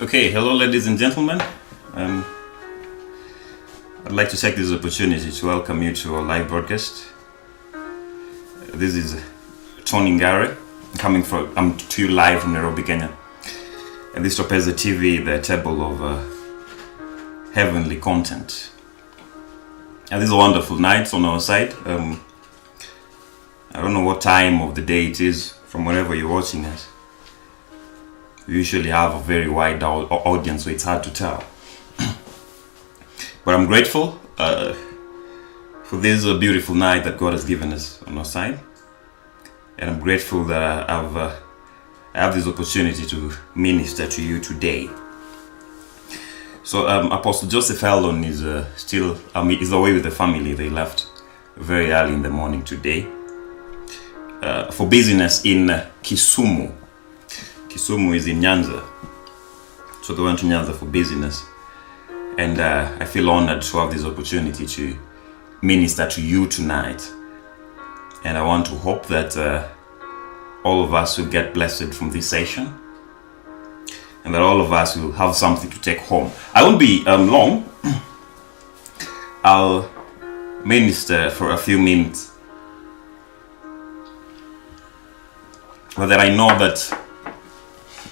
Okay, hello, ladies and gentlemen. Um, I'd like to take this opportunity to welcome you to our live broadcast. This is Tony Ngare, I'm to you live from Nairobi, Kenya. And this top has a TV, the table of heavenly content. And this is a wonderful night on our side. I don't know what time of the day it is from wherever you're watching us. We usually have a very wide audience, so it's hard to tell. But I'm grateful for this beautiful night that God has given us on our side. And I'm grateful that I have this opportunity to minister to you today. So Apostle Joseph Eldon is is away with the family. They left very early in the morning today for business in Kisumu. Kisumu is in Nyanza, so they went to Nyanza for business, and I feel honored to have this opportunity to minister to you tonight. And I want to hope that all of us will get blessed from this session, and that all of us will have something to take home. I won't be long. I'll minister for a few minutes, but that I know that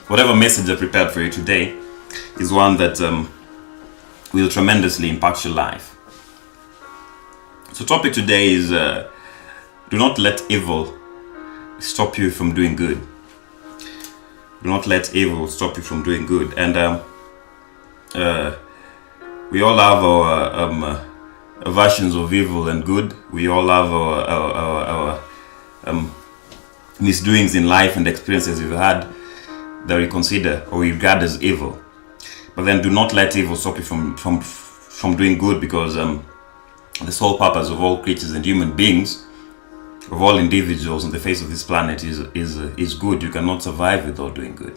whatever message I prepared for you today is one that will tremendously impact your life. So topic today is do not let evil stop you from doing good. Do not let evil stop you from doing good. And we all have our versions of evil and good. We all have our misdoings in life and experiences we've had that we consider or we regard as evil. But then do not let evil stop you from doing good, because the sole purpose of all creatures and human beings, of all individuals on the face of this planet is good. You cannot survive without doing good.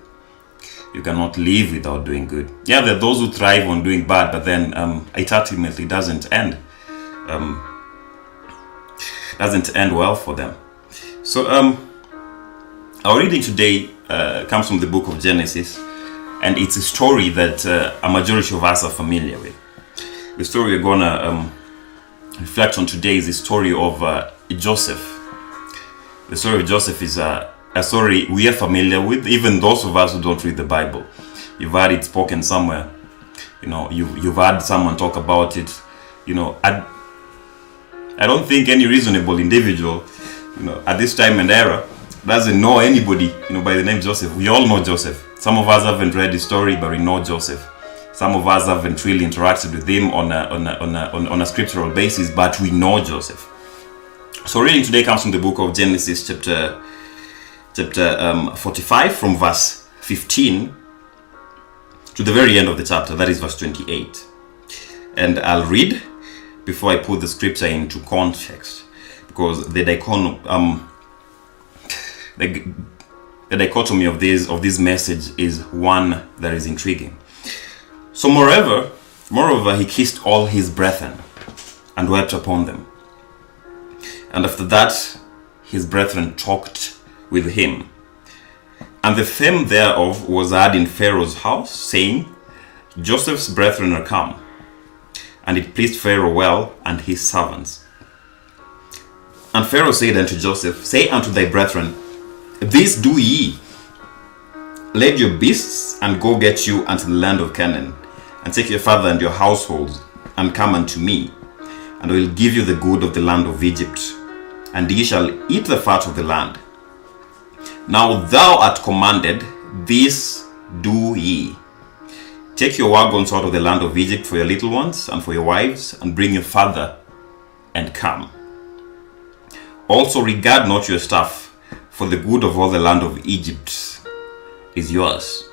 You cannot live without doing good. Yeah, there are those who thrive on doing bad, but then it ultimately doesn't end well for them. So our reading today comes from the book of Genesis, and it's a story that a majority of us are familiar with. The story we're gonna reflect on today is the story of Joseph. The story of Joseph is a story we are familiar with, even those of us who don't read the Bible. You've heard it spoken somewhere. You know, you've heard someone talk about it. You know, I don't think any reasonable individual, at this time and era, doesn't know anybody, by the name Joseph. We all know Joseph. Some of us haven't read his story, but we know Joseph. Some of us haven't really interacted with him on a scriptural basis, but we know Joseph. So reading today comes from the book of Genesis, chapter 45, from verse 15 to the very end of the chapter. That is verse 28. And I'll read before I put the scripture into context, because the dichotomy of this message is one that is intriguing. So moreover, he kissed all his brethren and wept upon them. And after that, his brethren talked with him. And the fame thereof was heard in Pharaoh's house, saying, Joseph's brethren are come. And it pleased Pharaoh well, and his servants. And Pharaoh said unto Joseph, Say unto thy brethren, This do ye. Let your beasts and go get you unto the land of Canaan, and take your father and your households, and come unto me, and I will give you the good of the land of Egypt, and ye shall eat the fat of the land. Now thou art commanded, this do ye. Take your wagons out of the land of Egypt for your little ones and for your wives, and bring your father, and come. Also regard not your staff, for the good of all the land of Egypt is yours.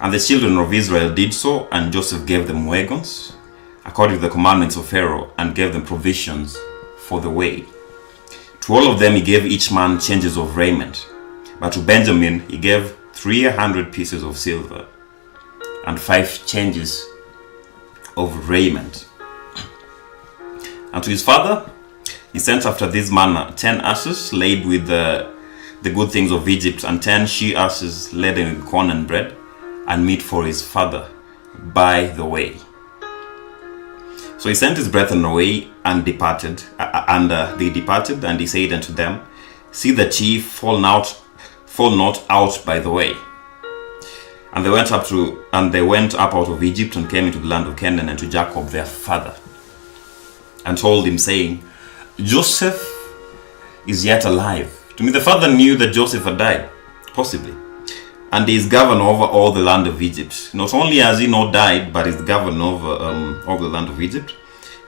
And the children of Israel did so, and Joseph gave them wagons, according to the commandments of Pharaoh, and gave them provisions for the way. To all of them he gave each man changes of raiment, but to Benjamin he gave 300 pieces of silver, and 5 changes of raiment. And to his father he sent after this manner 10 asses laden with the good things of Egypt, and 10 she asses laden with corn and bread, and meat for his father by the way. So he sent his brethren away and departed, they departed, and he said unto them, see that ye fall not out by the way. And they went up out of Egypt and came into the land of Canaan, and to Jacob their father, and told him, saying, Joseph is yet alive. To me, the father knew that Joseph had died, possibly, and he is governor over all the land of Egypt. Not only has he not died, but is governor over all the land of Egypt.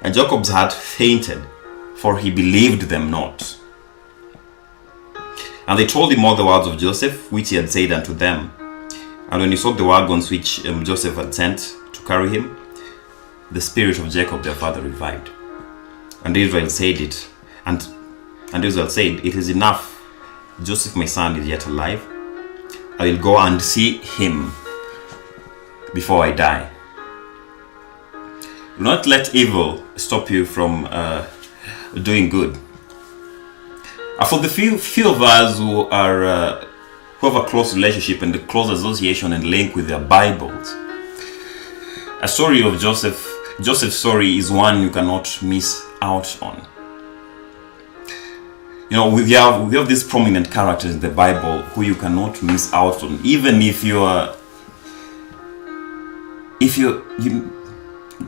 And Jacob's heart fainted, for he believed them not. And they told him all the words of Joseph, which he had said unto them. And when he saw the wagons which Joseph had sent to carry him, the spirit of Jacob their father revived. And Israel said, it is enough. Joseph my son is yet alive. I will go and see him before I die. Do not let evil stop you from doing good. For the few of us who have a close relationship and a close association and link with their Bibles, a story of Joseph's story is one you cannot miss out on. You know, we have these prominent characters in the Bible who you cannot miss out on, even if you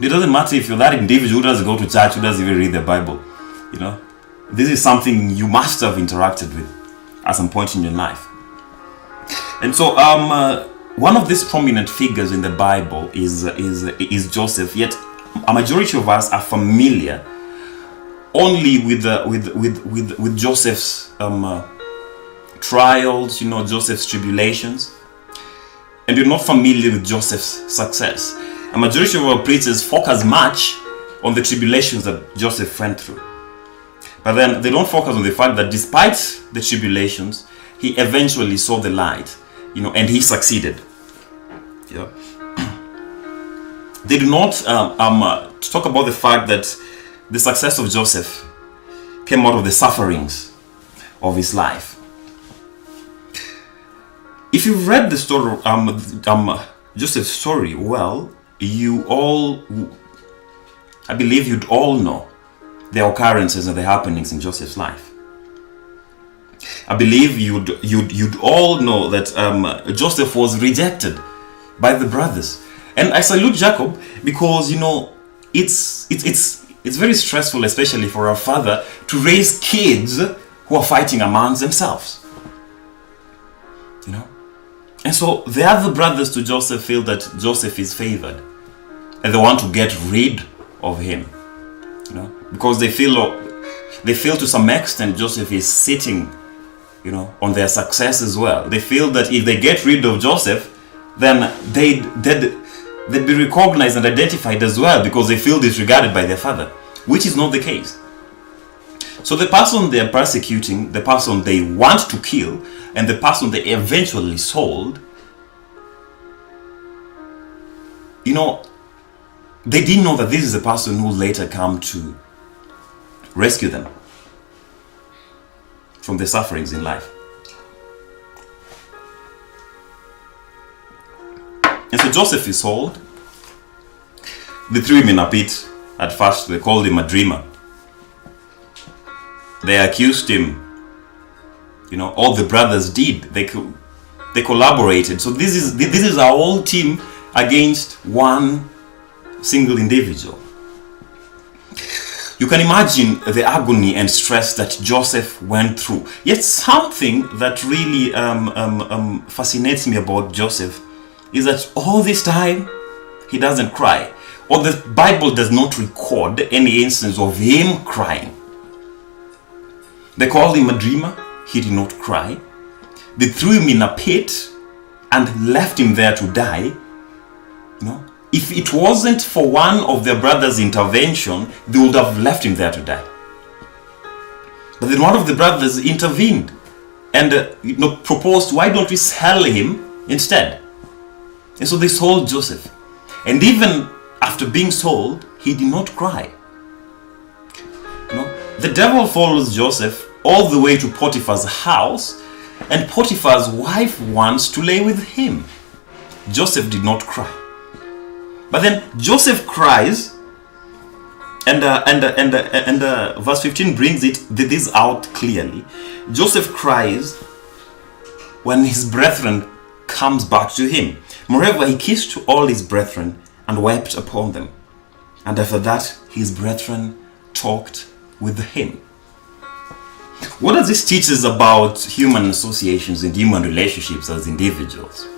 it doesn't matter if you're that individual who doesn't go to church, who doesn't even read the Bible. You know, this is something you must have interacted with at some point in your life. And so, one of these prominent figures in the Bible is Joseph. Yet, a majority of us are familiar only with Joseph's trials, Joseph's tribulations, and you're not familiar with Joseph's success. A majority of our preachers focus much on the tribulations that Joseph went through, but then they don't focus on the fact that despite the tribulations, he eventually saw the light, and he succeeded. Yeah. They do not talk about the fact that the success of Joseph came out of the sufferings of his life. If you've read the story, Joseph's story, well, I believe you'd all know the occurrences and the happenings in Joseph's life. I believe you'd all know that Joseph was rejected by the brothers, and I salute Jacob because it's very stressful, especially for a father, to raise kids who are fighting amongst themselves. And so the other brothers to Joseph feel that Joseph is favored, and they want to get rid of him, because they feel to some extent Joseph is sitting, on their success as well. They feel that if they get rid of Joseph, then they'd be recognized and identified as well, because they feel disregarded by their father, which is not the case. So the person they are persecuting, the person they want to kill, and the person they eventually sold, they didn't know that this is the person who later come to rescue them from the sufferings in life. And so Joseph is sold. They threw him in a pit. At first, they called him a dreamer. They accused him. All the brothers did. They collaborated. So this is our whole team against one single individual. You can imagine the agony and stress that Joseph went through. Yet something that really fascinates me about Joseph is that all this time he doesn't cry. Or the Bible does not record any instance of him crying. They called him a dreamer. He did not cry. They threw him in a pit and left him there to die. If it wasn't for one of their brothers' intervention, they would have left him there to die. But then one of the brothers intervened and proposed, why don't we sell him instead? And so they sold Joseph. And even after being sold, he did not cry. The devil follows Joseph all the way to Potiphar's house, and Potiphar's wife wants to lay with him. Joseph did not cry. But then Joseph cries, and verse 15 brings this out clearly. Joseph cries when his brethren comes back to him. Moreover, he kissed all his brethren and wept upon them. And after that, his brethren talked with him. What does this teach us about human associations and human relationships as individuals?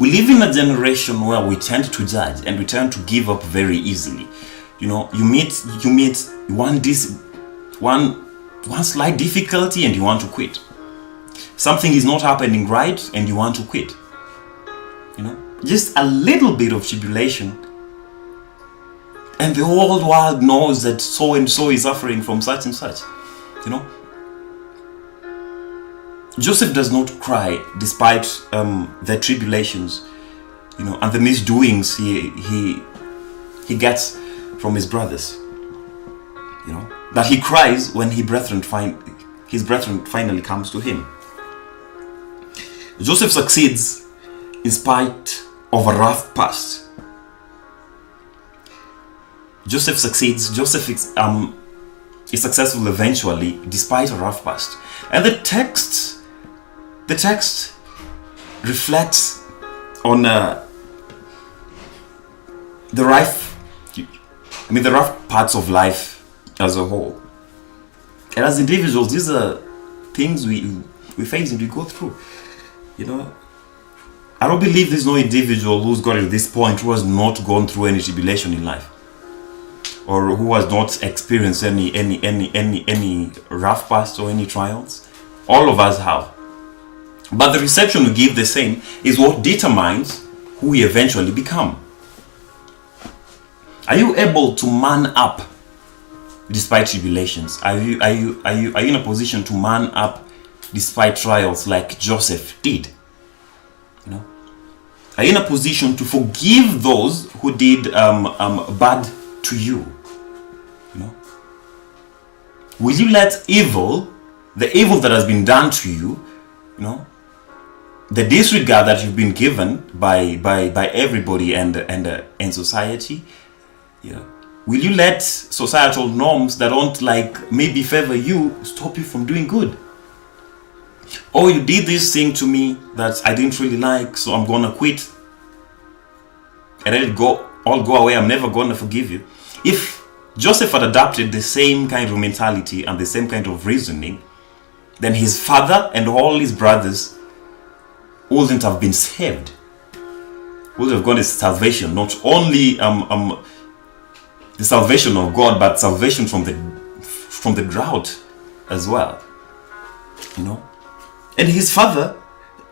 We live in a generation where we tend to judge and we tend to give up very easily. You meet one slight difficulty and you want to quit. Something is not happening right and you want to quit. Just a little bit of tribulation and the whole world knows that so and so is suffering from such and such. Joseph does not cry despite the tribulations, and the misdoings he gets from his brothers. But he cries when his brethren finally comes to him. Joseph succeeds in spite of a rough past. Joseph succeeds. Joseph is successful eventually despite a rough past. And the text reflects on the rough parts of life as a whole. And as individuals, these are things we face and we go through. I don't believe there's no individual who's got to this point who has not gone through any tribulation in life, or who has not experienced any rough past or any trials. All of us have. But the reception we give the same is what determines who we eventually become. Are you able to man up despite tribulations? Are you in a position to man up despite trials like Joseph did? Are you in a position to forgive those who did bad to you? Will you let the evil that has been done to you, the disregard that you've been given by everybody and society, will you let societal norms that don't maybe favor you stop you from doing good? Oh, you did this thing to me that I didn't really like, so I'm gonna quit and let it go away. I'm never gonna forgive you. If Joseph had adopted the same kind of mentality and the same kind of reasoning, then his father and all his brothers wouldn't have been saved. Would have gone to salvation, not only the salvation of God, but salvation from the drought as well. And his father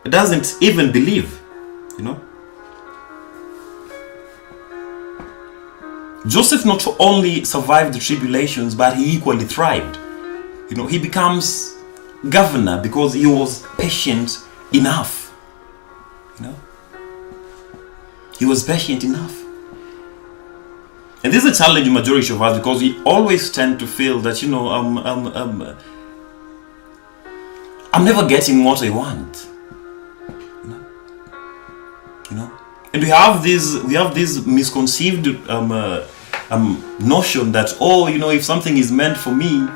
doesn't even believe. Joseph not only survived the tribulations, but he equally thrived. He becomes governor because he was patient enough. He was patient enough. And this is a challenge in majority of us because we always tend to feel that, I'm never getting what I want. And we have this misconceived notion that, if something is meant for me,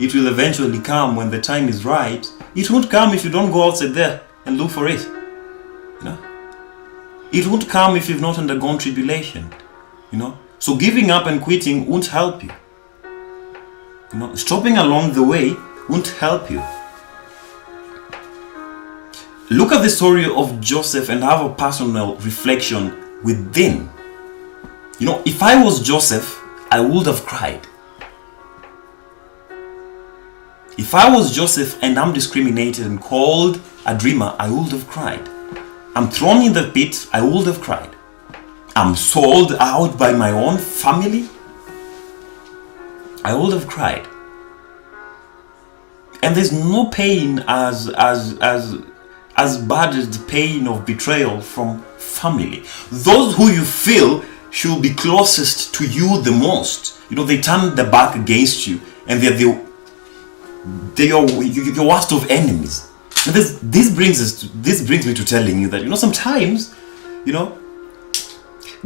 it will eventually come when the time is right. It won't come if you don't go outside there and look for it. It won't come if you've not undergone tribulation. So giving up and quitting won't help you. Stopping along the way won't help you. Look at the story of Joseph and have a personal reflection within. If I was Joseph, I would have cried. If I was Joseph and I'm discriminated and called a dreamer, I would have cried. I'm thrown in the pit, I would have cried. I'm sold out by my own family, I would have cried. And there's no pain as bad as the pain of betrayal from family. Those who you feel should be closest to you the most, they turn their back against you and they're your worst of enemies. This brings me to telling you that, sometimes,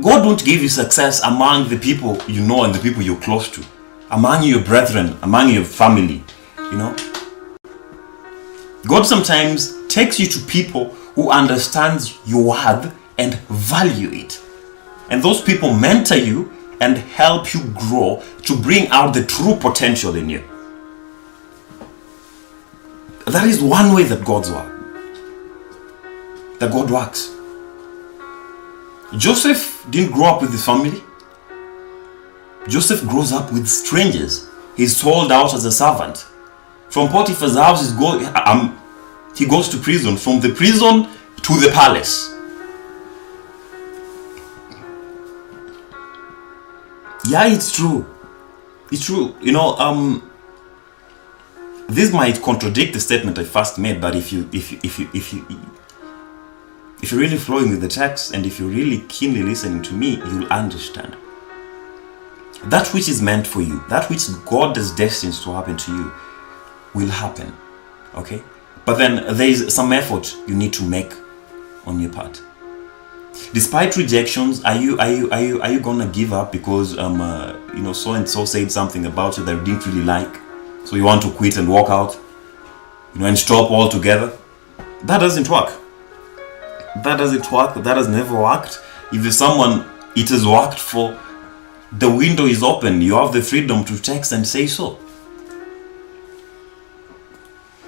God won't give you success among the people you know and the people you're close to, among your brethren, among your family, God sometimes takes you to people who understands your worth and value it. And those people mentor you and help you grow to bring out the true potential in you. That is one way that God works. Joseph didn't grow up with his family. Joseph grows up with strangers. He's sold out as a servant. From Potiphar's house, he goes to prison. From the prison to the palace. Yeah, it's true. It's true. This might contradict the statement I first made, but if you're really flowing with the text and if you're really keenly listening to me, you'll understand. That which is meant for you, that which God has destined to happen to you, will happen. Okay? But then there is some effort you need to make on your part. Despite rejections, are you gonna give up because so and so said something about you that you didn't really like? So you want to quit and walk out, and stop altogether? That doesn't work. That has never worked. If there's someone it has worked for, the window is open. You have the freedom to text and say so.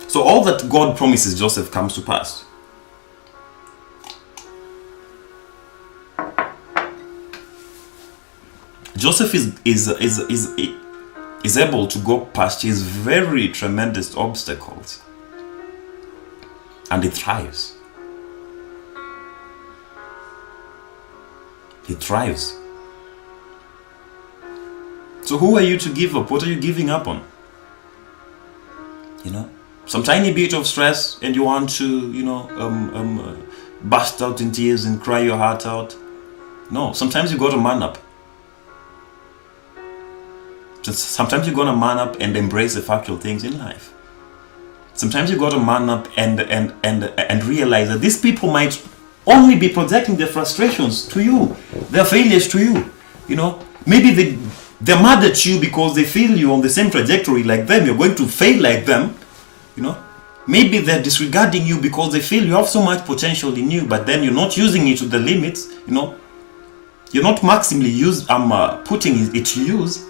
So all that God promises Joseph comes to pass. Joseph is able to go past his very tremendous obstacles, and he thrives. He thrives. So who are you to give up? What are you giving up on? Some tiny bit of stress and you want to, burst out in tears and cry your heart out. No, sometimes you got to man up. Sometimes you got to man up and embrace the factual things in life. Sometimes you got to man up and realize that these people might only be projecting their frustrations to you, their failures to you. Maybe they're mad at you because they feel you on the same trajectory like them. You're going to fail like them. Maybe they're disregarding you because they feel you have so much potential in you, but then you're not using it to the limits. You're not maximally putting it to use.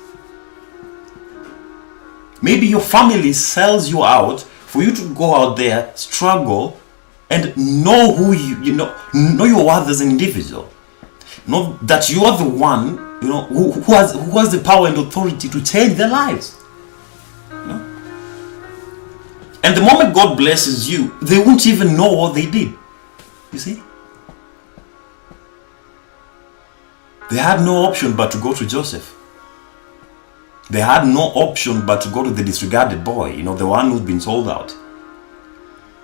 Maybe your family sells you out for you to go out there, struggle, and know who know your worth as an individual. Know that you are the one, who has the power and authority to change their lives. And the moment God blesses you, they won't even know what they did. You see? They had no option but to go to Joseph. They had no option but to go to the disregarded boy, the one who's been sold out.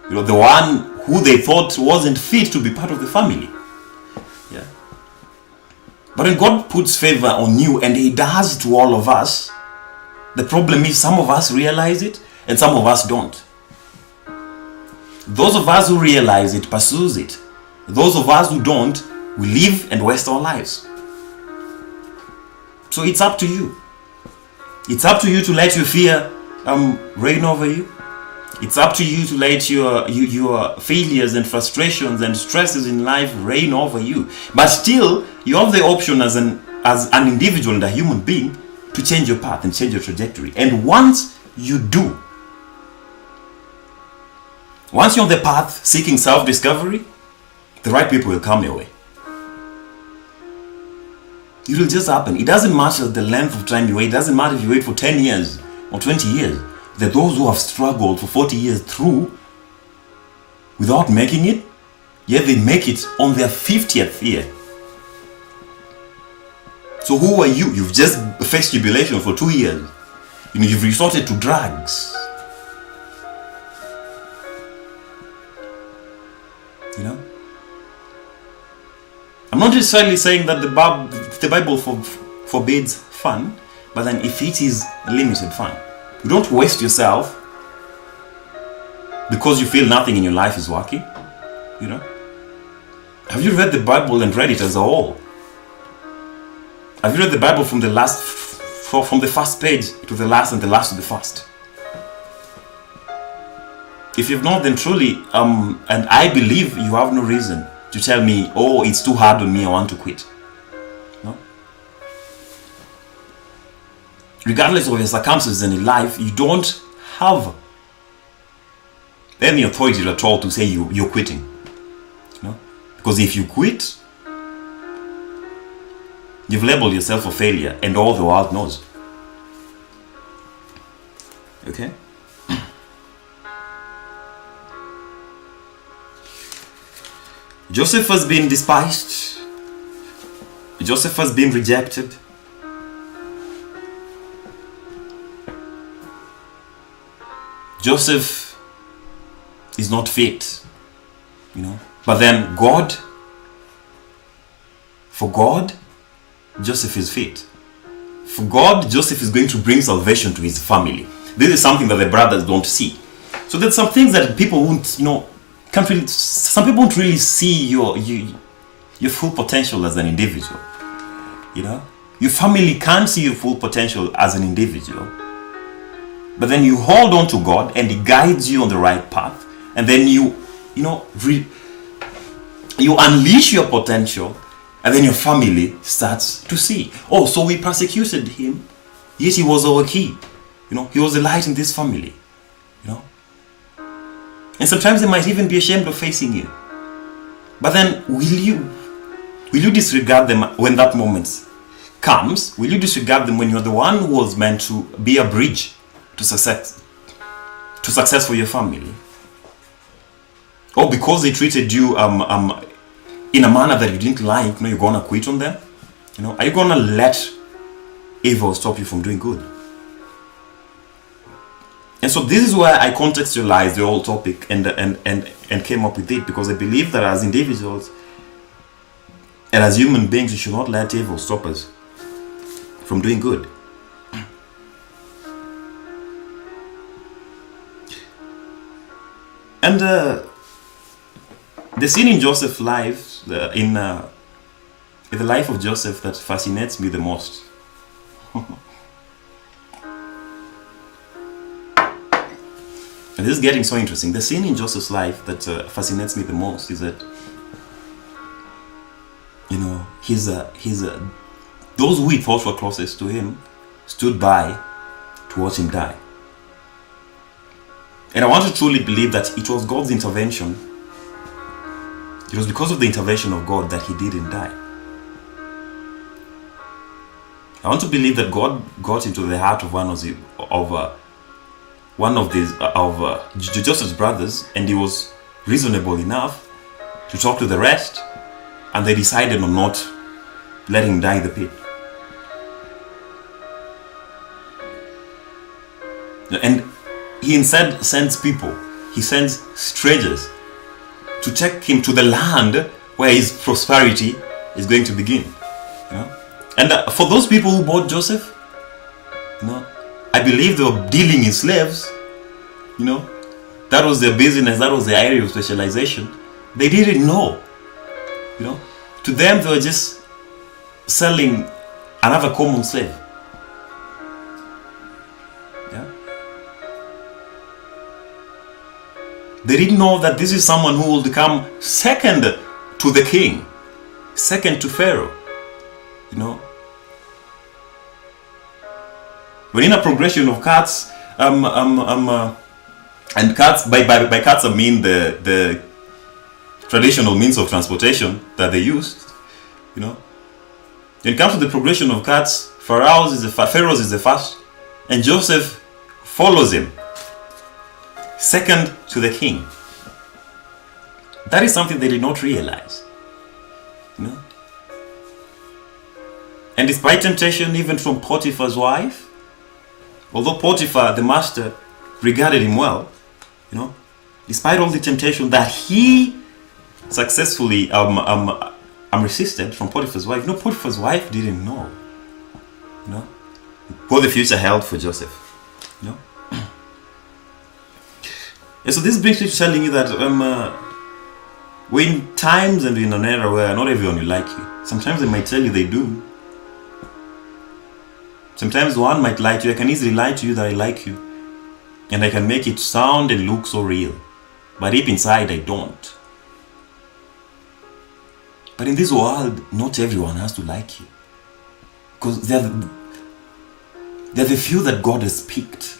The one who they thought wasn't fit to be part of the family. Yeah. But when God puts favor on you, and He does to all of us, the problem is some of us realize it and some of us don't. Those of us who realize it pursues it. Those of us who don't, we live and waste our lives. So it's up to you. It's up to you to let your fear reign over you. It's up to you to let your failures and frustrations and stresses in life reign over you. But still, you have the option as an individual and a human being to change your path and change your trajectory. And once you do, once you're on the path seeking self-discovery, the right people will come your way. It will just happen. It doesn't matter the length of time you wait. It doesn't matter if you wait for 10 years or 20 years. There are those who have struggled for 40 years through without making it, yet they make it on their 50th year. So who are you? You've just faced tribulation for 2 years. You've resorted to drugs. I'm not necessarily saying that the Bible forbids fun, but then if it is limited fun, you don't waste yourself because you feel nothing in your life is working? You know? Have you read the Bible and read it as a whole? Have you read the Bible from the first page to the last and the last to the first? If you've not, then truly, and I believe you have no reason to tell me, oh, it's too hard on me, I want to quit. No? Regardless of your circumstances in life, you don't have any authority at all to say you're quitting. You know? Because if you quit, you've labeled yourself a failure, and all the world knows. Okay? Joseph has been despised. Joseph has been rejected. Joseph is not fit, you know. But then for God, Joseph is fit. For God, Joseph is going to bring salvation to his family. This is something that the brothers don't see. So there's some things that people won't, you know, some people don't really see your full potential as an individual. You know, your family can't see your full potential as an individual. But then you hold on to God and He guides you on the right path, and then you unleash your potential, and then your family starts to see. Oh, so we persecuted him, yet he was our key. You know, he was the light in this family. You know, and sometimes they might even be ashamed of facing you. But then, will you disregard them when that moment comes? Will you disregard them when you're the one who was meant to be a bridge to success for your family? Or because they treated you in a manner that you didn't like, you know, you're gonna quit on them? You know, are you gonna let evil stop you from doing good? And so this is why I contextualized the whole topic and came up with it, because I believe that as individuals and as human beings, we should not let evil stop us from doing good. And the scene in Joseph's life, in the life of Joseph, that fascinates me the most. And this is getting so interesting. The scene in Joseph's life that fascinates me the most is that, you know, those who he thought were closest to him stood by to watch him die. And I want to truly believe that it was God's intervention. It was because of the intervention of God that he didn't die. I want to believe that God got into the heart of Joseph's brothers, and he was reasonable enough to talk to the rest, and they decided on not letting him die in the pit. And he instead sends people, he sends strangers to take him to the land where his prosperity is going to begin. You know? And for those people who bought Joseph, you know, I believe they were dealing in slaves. You know, that was their business, that was their area of specialization. They didn't know. You know, to them they were just selling another common slave. Yeah. They didn't know that this is someone who will become second to the king, second to Pharaoh. You know, when in a progression of carts, and carts, by carts I mean the traditional means of transportation that they used. You know, when it comes to the progression of carts, Pharaoh is the first, and Joseph follows him, second to the king. That is something they did not realize. You know, and despite temptation, even from Potiphar's wife, although Potiphar, the master, regarded him well, you know, despite all the temptation that he successfully resisted from Potiphar's wife, you know, Potiphar's wife didn't know, you know, what the future held for Joseph, you know. And so this brings me to telling you that we're in times and in an era where not everyone will like you. Sometimes they might tell you they do. Sometimes one might lie to you. I can easily lie to you that I like you. And I can make it sound and look so real. But deep inside, I don't. But in this world, not everyone has to like you. Because they're the few that God has picked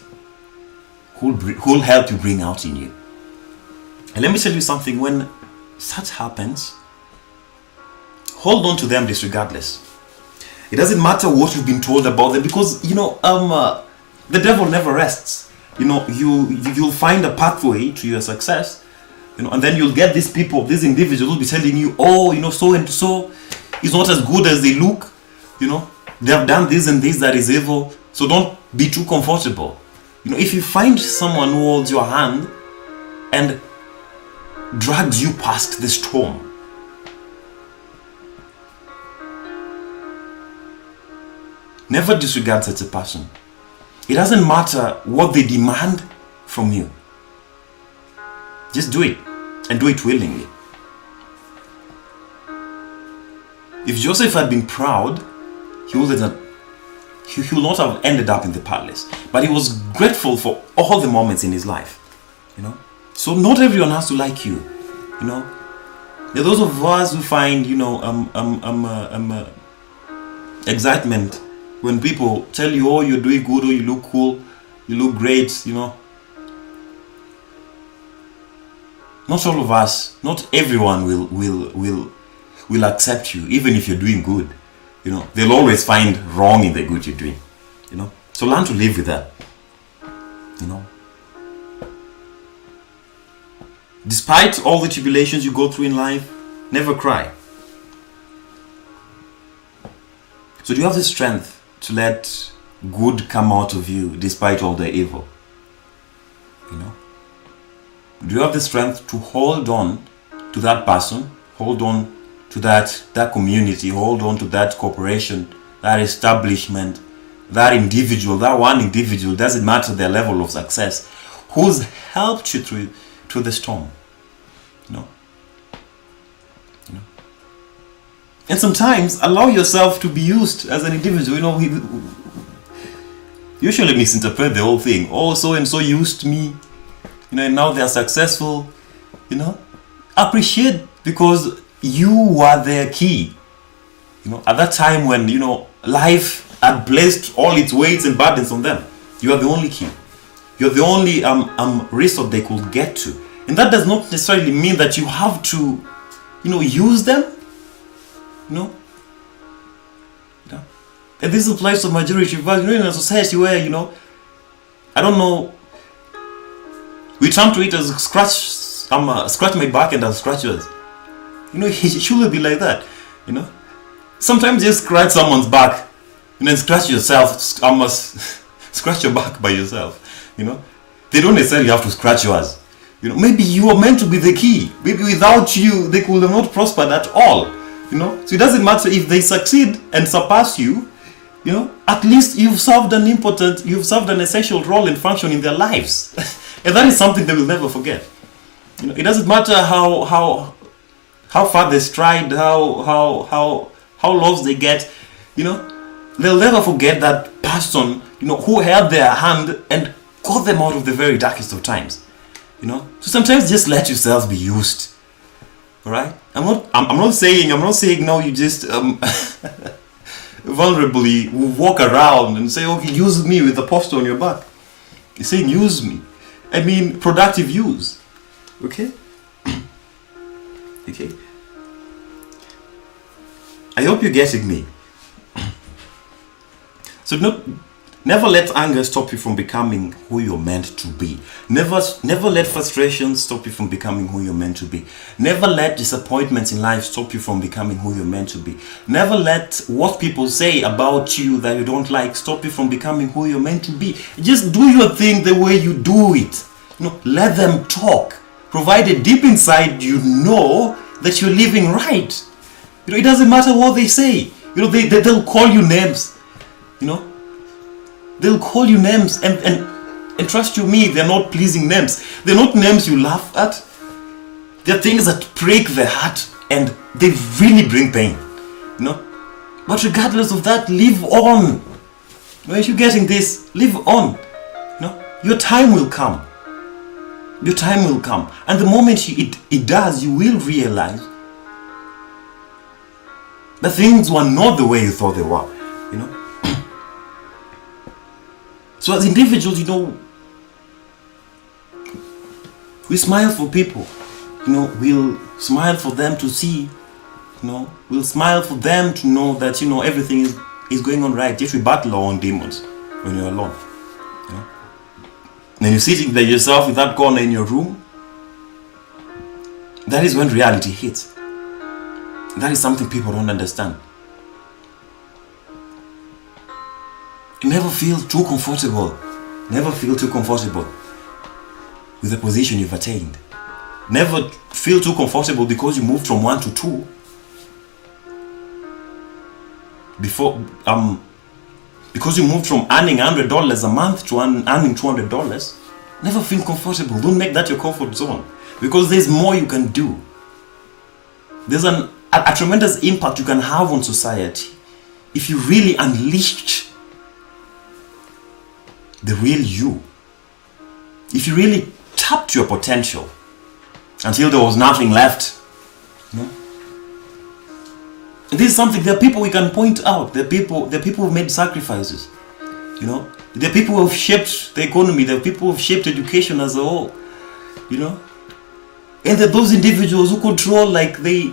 who'll help you bring out in you. And let me tell you something, when such happens, hold on to them disregardless. It doesn't matter what you've been told about them, because the devil never rests. You'll find a pathway to your success, and then you'll get these people, these individuals will be telling you, so and so is not as good as they look, they have done this and this that is evil, so don't be too comfortable. If you find someone who holds your hand and drags you past the storm, never disregard such a person. It doesn't matter what they demand from you. Just do it, and do it willingly. If Joseph had been proud, he would not have ended up in the palace. But he was grateful for all the moments in his life. So not everyone has to like you. There are those of us who find excitement when people tell you, oh, you're doing good, or you look cool, you look great. Not all of us, not everyone will accept you, even if you're doing good. They'll always find wrong in the good you're doing. So learn to live with that. Despite all the tribulations you go through in life, never cry. So do you have the strength to let good come out of you despite all the evil? Do you have the strength to hold on to that person, hold on to that community, hold on to that corporation, that establishment, that individual, that one individual, doesn't matter their level of success, who's helped you through the storm? And sometimes allow yourself to be used as an individual. We usually misinterpret the whole thing. Oh, so and so used me, and now they are successful. Appreciate, because you were their key. At that time when life had placed all its weights and burdens on them, you are the only key. You're the only resource they could get to, and that does not necessarily mean that you have to, use them. And this applies to majority of us. In a society where I don't know, we turn to it as scratch my back and I'll scratch yours. It shouldn't be like that. Sometimes just scratch someone's back and then scratch yourself. Scratch your back by yourself. They don't necessarily have to scratch yours. Maybe you are meant to be the key. Maybe without you, they could have not prospered at all. So it doesn't matter if they succeed and surpass you. At least you've served an essential role and function in their lives. And that is something they will never forget. It doesn't matter how far they stride, how lost they get, they'll never forget that person, who held their hand and got them out of the very darkest of times. So sometimes just let yourself be used. All right? I'm not saying no, you just vulnerably walk around and say, okay, use me with the poster on your back. You're saying use me. I mean productive use. Okay? Okay. I hope you're getting me. So never let anger stop you from becoming who you're meant to be. Never let frustration stop you from becoming who you're meant to be. Never let disappointments in life stop you from becoming who you're meant to be. Never let what people say about you that you don't like stop you from becoming who you're meant to be. Just do your thing the way you do it. Let them talk, provided deep inside you know that you're living right. It doesn't matter what they say. They'll call you names. They'll call you names and And trust you me, they're not pleasing names. They're not names you laugh at. They're things that break the heart and they really bring pain. You know? But regardless of that, live on. You know, if you're getting this, live on. You know? Your time will come. Your time will come. And the moment it does, you will realize that things were not the way you thought they were. You know? So as individuals, you know, we smile for people. You know, we'll smile for them to see. You know, we'll smile for them to know that, you know, everything is going on right. Yet we battle our own demons when you're alone. You know? When you're sitting by yourself in that corner in your room, that is when reality hits. That is something people don't understand. You never feel too comfortable. Never feel too comfortable with the position you've attained. Never feel too comfortable because you moved from 1 to 2. Because you moved from earning $100 a month to earning $200. Never feel comfortable. Don't make that your comfort zone. Because there's more you can do. There's a tremendous impact you can have on society if you really unleashed the real you. If you really tapped your potential until there was nothing left. You know? And this is something, there are people we can point out. There are people who made sacrifices. You know? There are people who have shaped the economy. There are people who have shaped education as a whole. You know? And there are those individuals who control, like they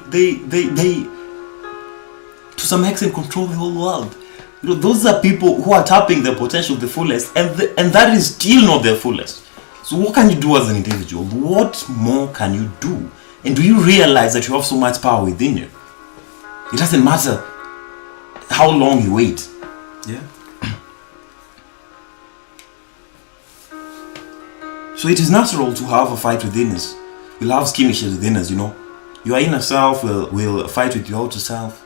to some extent control the whole world. You know, those are people who are tapping their potential the fullest, and that is still not their fullest. So what can you do as an individual? What more can you do? And do you realize that you have so much power within you? It doesn't matter how long you wait. Yeah. So it is natural to have a fight within us. We'll have skirmishes within us, you know. Your inner self will fight with your outer self.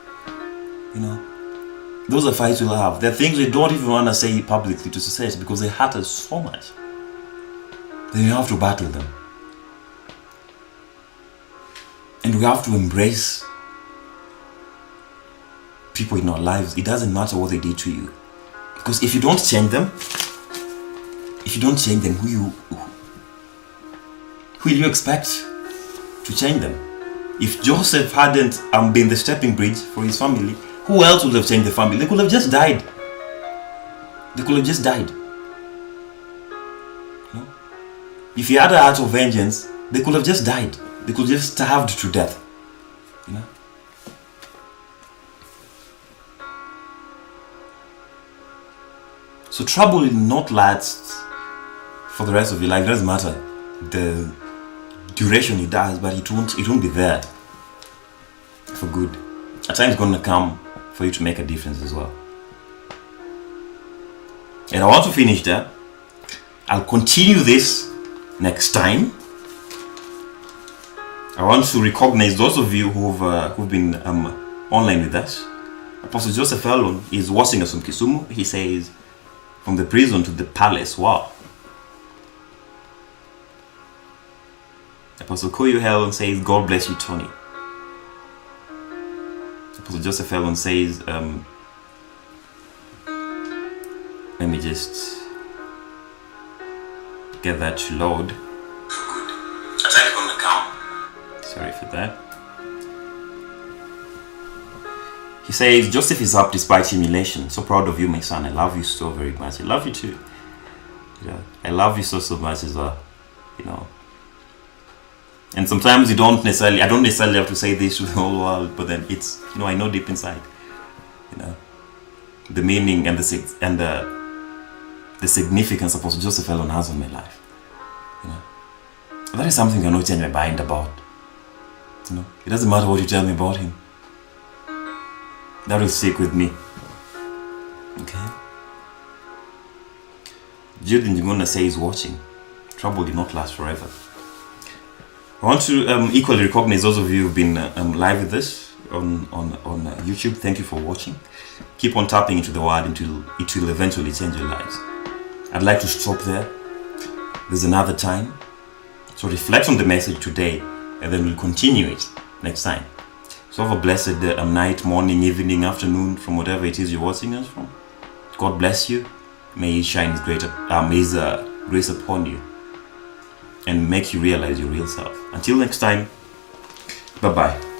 You know. Those are fights we'll have. There are things we don't even want to say publicly to society because they hurt us so much. Then you have to battle them. And we have to embrace people in our lives. It doesn't matter what they did to you. Because if you don't change them, who will you expect to change them? If Joseph hadn't been the stepping bridge for his family, who else would have changed the family? They could have just died. No? If he had a heart of vengeance, they could have just died. They could have just starved to death. You know? So trouble will not last for the rest of your life. It doesn't matter the duration it does, but it won't be there for good. A time is going to come for you to make a difference as well. And I want to finish there. I'll continue this next time. I want to recognize those of you who've been online with us. Apostle Joseph Elon is watching us from Kisumu. He says, from the prison to the palace. Wow. Apostle Koyu Helen says, God bless you, Tony. Apostle Joseph Helen says, let me just get that to load. Good. A time gonna come. Sorry for that. He says, Joseph is up despite humiliation. So proud of you, my son. I love you so very much. I love you too. Yeah, I love you so much as well. You know. And sometimes I don't necessarily have to say this to the whole world, but then it's, you know, I know deep inside, you know, the meaning and the significance Apostle Joseph Elon has on my life. You know, that is something I cannot change my mind about. You know, it doesn't matter what you tell me about him. That will stick with me. Okay. Jude Njuguna says, watching. Trouble did not last forever. I want to equally recognize those of you who've been live with us on YouTube. Thank you for watching. Keep on tapping into the word until it will eventually change your lives. I'd like to stop there. there's another time. So reflect on the message today, and then we'll continue it next time. So have a blessed night, morning, evening, afternoon, from whatever it is you're watching us from. God bless you. May He shine His grace upon you and make you realize your real self. Until next time, bye-bye.